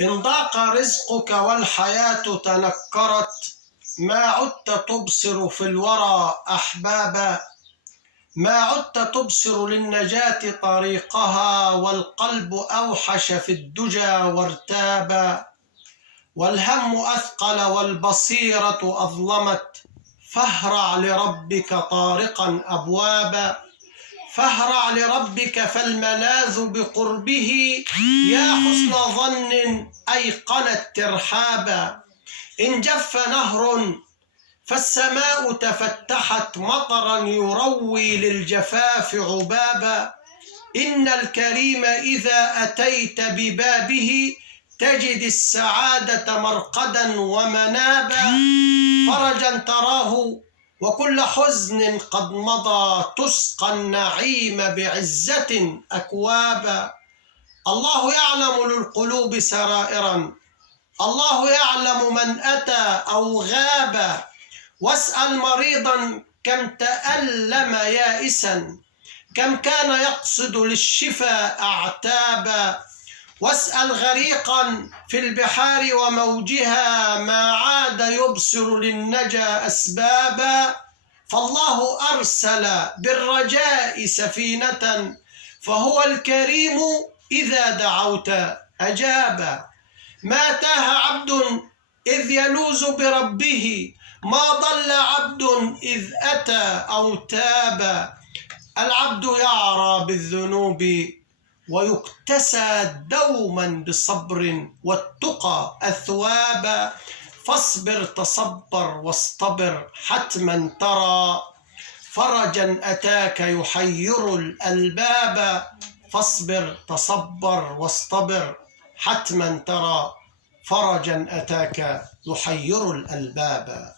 إن ضاق رزقك والحياة تنكرت ما عدت تبصر في الورى أحبابا، ما عدت تبصر للنجاة طريقها، والقلب أوحش في الدجى وارتابا، والهم أثقل والبصيرة أظلمت، فاهرع لربك طارقا أبوابا، فاهرع لربك فالملاذ بقربه، يا حسن ظن أيقنت ترحابا. إن جف نهر فالسماء تفتحت مطرا يروي للجفاف عبابا، إن الكريم إذا أتيت ببابه تجد السعادة مرقدا ومنابا، فرجا تراه وكل حزن قد مضى، تسقى النعيم بعزة أكوابا. الله يعلم للقلوب سرائرا، الله يعلم من أتى أو غاب، واسأل مريضا كم تألم يائسا، كم كان يقصد للشفاء أعتابا، واسأل غريقا في البحار وموجها ما عاد يبصر للنجا أسبابا، فالله أرسل بالرجاء سفينة، فهو الكريم إذا دعوت أجابا. ما تاه عبد إذ يلوذ بربه، ما ضل عبد إذ أتى أو تاب، العبد يعرى بالذنوب ويكتسى دوما بصبر والتقى أثوابا، فاصبر تصبر واصطبر حتما ترى، فرجا أتاك يحير الألباب، فاصبر تصبر واصطبر حتما ترى، فرجا أتاك يحير الألباب.